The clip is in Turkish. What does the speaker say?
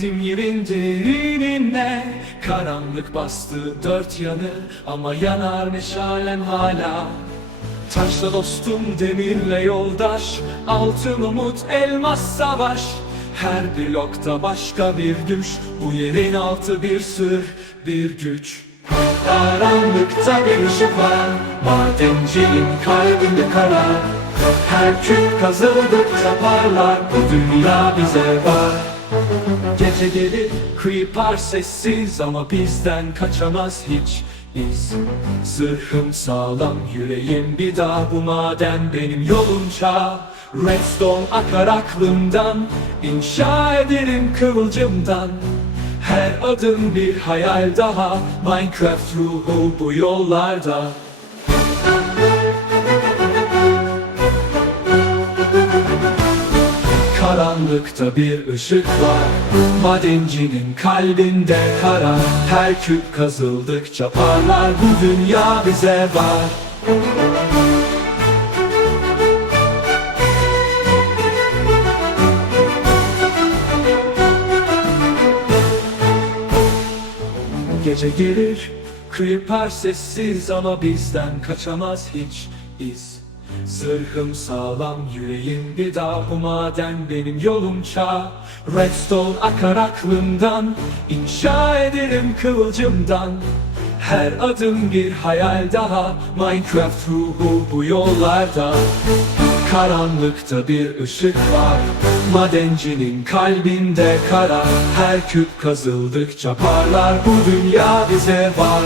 Gittim yerinde yerine Karanlık bastı dört yanı Ama yanar meşalen hala. Taşla dostum demirle yoldaş Altın umut elmas savaş. Her bir lokta başka bir güç Bu yerin altı bir sır bir güç. Karanlıkta bir ışık var Madencinin kalbinde kara. Her küp kazıldıkça parlar Bu dünya bize var. Gece gelir creeper sessiz ama bizden kaçamaz hiç. İz Zırhım sağlam yüreğim bir daha bu maden benim yolumca Redstone akar aklımdan inşa ederim kıvılcımdan. Her adım bir hayal daha Minecraft ruhu bu yollarda Karanlıkta bir ışık var. Madencinin kalbinde kara Her küp kazıldıkça parlar. Bu dünya bize var. Gece gelir Creeper sessiz ama bizden kaçamaz hiç iz Zırhım sağlam yüreğim bir daha bu maden benim yolumça Redstone akar aklımdan inşa ederim kıvılcımdan. Her adım bir hayal daha Minecraft ruhu bu yollarda. Karanlıkta bir ışık var Madencinin kalbinde kara. Her küp kazıldıkça parlar Bu dünya bize var